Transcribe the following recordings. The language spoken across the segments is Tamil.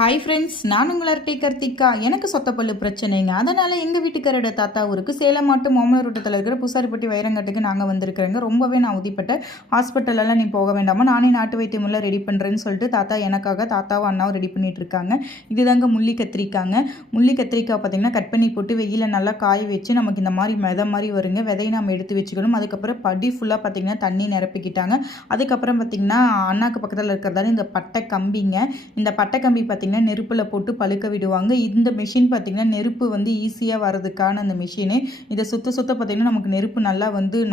ஹாய் ஃப்ரெண்ட்ஸ், நான் உங்கள் ஆர்டி கார்த்திகா. எனக்கு சொத்தப்பல்லு பிரச்சனைங்க. அதனால் எங்கள் வீட்டுக்காரோட தாத்தா ஊருக்கு சேலம் மாவட்டம் ஓமலூட்டத்தில் இருக்கிற புசாரிப்பட்டி வைரங்காட்டுக்கு நாங்கள் வந்திருக்கிறேங்க. ரொம்பவே நான் உதிப்பட்டேன். ஹாஸ்பிட்டலெல்லாம் நீ போக வேண்டாமா, நானே நாட்டு வைத்தியமெல்லாம் ரெடி பண்ணுறேன்னு சொல்லிட்டு தாத்தா எனக்காக தாத்தாவும் அண்ணாவும் ரெடி பண்ணிகிட்டு இருக்காங்க. இதுதாங்க முள்ளி கத்திரிக்காங்க. முள்ளி கத்திரிக்காய் பார்த்திங்கன்னா கட் பண்ணி போட்டு வெயிலில் நல்லா காய வச்சு நமக்கு இந்த மாதிரி விதை மாதிரி வருங்க. விதையை நம்ம எடுத்து வச்சுக்கணும். அதுக்கப்புறம் படி ஃபுல்லாக பார்த்திங்கன்னா தண்ணி நிரப்பிக்கிட்டாங்க. அதுக்கப்புறம் பார்த்திங்கன்னா அண்ணாக்கு பக்கத்தில் இருக்கிறதால இந்த பட்டை கம்பிங்க. இந்த பட்டை கம்பி பார்த்திங்கன்னா நெருப்பில் போட்டு பழுக்க விடுவாங்க. இந்த மிஷின் பார்த்திங்கன்னா நெருப்பு வந்து ஈஸியாக வரதுக்கான அந்த மிஷினு. இதை சுத்த பார்த்திங்கன்னா நமக்கு நெருப்பு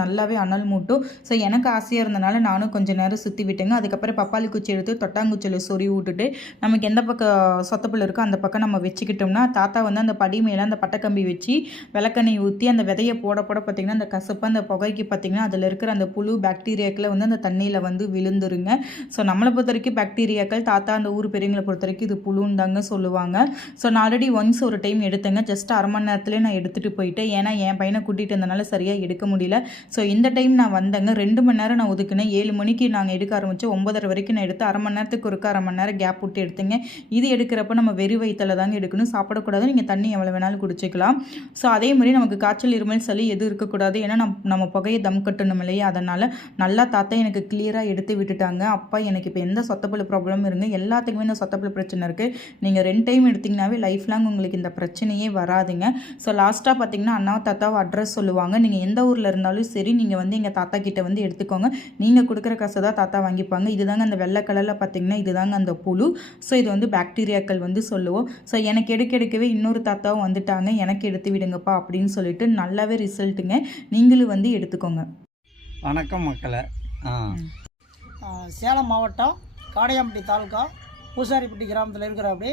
நல்லாவே அனல் மூட்டும். ஸோ எனக்கு ஆசையாக இருந்தனால நானும் கொஞ்சம் நேரம் சுற்றி விட்டேங்க. அதுக்கப்புறம் பப்பாளி குச்சி எடுத்து தொட்டாங்குச்சியில் சொறி விட்டுட்டு நமக்கு எந்த பக்கம் சொத்தப்பல் இருக்கோ அந்த பக்கம் நம்ம வச்சுக்கிட்டோம்னா தாத்தா வந்து அந்த படி மேலே அந்த பட்டைக்கம்பி வச்சு விளக்கெண்ணெய் ஊற்றி அந்த விதையை போட பார்த்திங்கன்னா அந்த கசப்பு அந்த புகைக்கு பார்த்திங்கன்னா அதில் இருக்கிற அந்த புழு பாக்டீரியாக்களை வந்து அந்த தண்ணியில் வந்து விழுந்துருங்க. ஸோ நம்மளை பொறுத்த வரைக்கும் பாக்டீரியாக்கள், தாத்தா அந்த ஊர் பெரியவங்களை பொறுத்த வரைக்கும் இது புழுன்னு தாங்க சொல்லுவாங்க. ஸோ நான் ஆல்ரெடி ஒன்ஸ் ஒரு டைம் எடுத்தேங்க. ஜஸ்ட் அரை மணி நேரத்துலேயே நான் எடுத்துகிட்டு போயிட்டேன். ஏன்னா என் பையனை கூட்டிகிட்டு இருந்தனால சரியாக எடுக்க முடியல. ஸோ இந்த டைம் நான் வந்தேங்க. 2 மணி நேரம் நான் ஒதுக்குனேன். 7 மணிக்கு நாங்கள் எடுக்க ஆரம்பித்தோம். 9:30 வரைக்கும் நான் எடுத்து அரை மணி நேரத்துக்கு ஒருக்க அரை மணி நேரம் கேப் விட்டு எடுத்தேங்க. இது எடுக்கிறப்ப நம்ம வெறும் வயிற்றில் தாங்க எடுக்கணும். சாப்பிடக்கூடாது. நீங்கள் தண்ணி எவ்வளோ வேணாலும் குடிச்சிக்கலாம். ஸோ அதே மாதிரி நமக்கு காய்ச்சல், இருமல், சளி எதுவும் இருக்கக்கூடாது. ஏன்னா நம்ம புகையை தம் கட்டணும் இல்லையா, அதனால் நல்லா தாத்தா எனக்கு கிளியராக எடுத்து விட்டுட்டாங்க. அப்பா எனக்கு இப்போ எந்த சொத்தப்பல் ப்ராப்ளம் இருங்க, எல்லாத்துக்குமே இந்த சொத்தப்பல் பிரச்சனை இருக்குது. நீங்கள் 2 டைம் எடுத்திங்கனாவே லைஃப் லாங் உங்களுக்கு இந்த பிரச்சனையே வராதுங்க. ஸோ லாஸ்ட்டாக பார்த்தீங்கன்னா அண்ணாவும் தாத்தாவும் அட்ரஸ் சொல்லுவாங்க. நீங்கள் எந்த ஊரில் இருந்தாலும் சரி, நீங்கள் வந்து எங்கள் தாத்தா கிட்ட வந்து எடுத்துக்கோங்க. நீங்கள் கொடுக்குற காசை தான் தாத்தா வாங்கிப்பாங்க. இதுதாங்க அந்த வெள்ளை கலரில் பார்த்தீங்கன்னா இதுதாங்க அந்த புழு. ஸோ இது வந்து பாக்டீரியாக்கள் வந்து சொல்லுவோம். ஸோ எனக்கு எடுக்கவே இன்னொரு தாத்தாவும் வந்துட்டாங்க. எனக்கு எடுத்து விடுங்கப்பா அப்படின்னு சொல்லிட்டு நல்லாவே ரிசல்ட்டுங்க. நீங்களும் வந்து எடுத்துக்கோங்க. வணக்கம் மக்களை. சேலம் மாவட்டம் காடையாம்பட்டி தாலுக்கா பூசாரிப்பட்டி கிராமத்தில் இருக்கிற அப்படி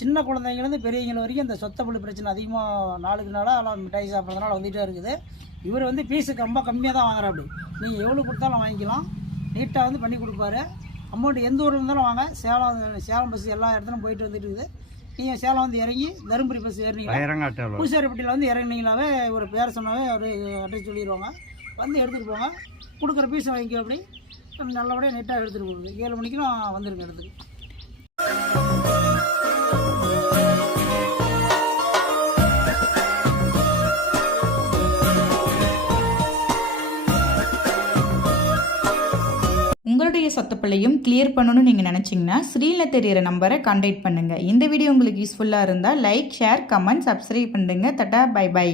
சின்ன குழந்தைங்கலேருந்து பெரியவங்க வரைக்கும் இந்த சொத்தப்பள்ளி பிரச்சனை அதிகமாக நாளுக்கு நாளாக எல்லாம் மிட்டாய் சாப்பிட்றதுனால வந்துகிட்டே இருக்குது. இவர் வந்து ஃபீஸுக்கு ரொம்ப கம்மியாக தான் வாங்குற அப்படி. நீங்கள் எவ்வளோ கொடுத்தாலும் வாங்கிக்கலாம். நீட்டாக வந்து பண்ணி கொடுப்பாரு. அமௌண்ட் எந்த ஊரில் இருந்தாலும் வாங்க. சேலம் பஸ் எல்லா இடத்துலையும் போயிட்டு வந்துட்டு இருக்குது. நீங்கள் சேலம் வந்து இறங்கி தருமபுரி பஸ் ஏறினீங்களா, பூசாரிப்பட்டியில் வந்து இறங்கினீங்களாவே ஒரு பேர் சொன்னாவே ஒரு அட்ரஸ் சொல்லிடுவாங்க. வந்து எடுத்துகிட்டு போங்க. கொடுக்குற பீஸ் வாங்கிக்க அப்படி நல்லபடியாக நீட்டாக எடுத்துகிட்டு போகுது. 7 மணிக்கு நான் வந்துருங்க இடத்துக்கு. உங்களுடைய சொத்தப்பல்லையும் கிளியர் பண்ணணும்னு நீங்கள் நினச்சிங்கன்னா ஸ்க்ரீனில் தெரியிற நம்பரை கான்டாக்ட் பண்ணுங்கள். இந்த வீடியோ உங்களுக்கு யூஸ்ஃபுல்லாக இருந்தால் லைக், ஷேர், கமெண்ட், சப்ஸ்கிரைப் பண்ணுங்க. தட்டா பை பை.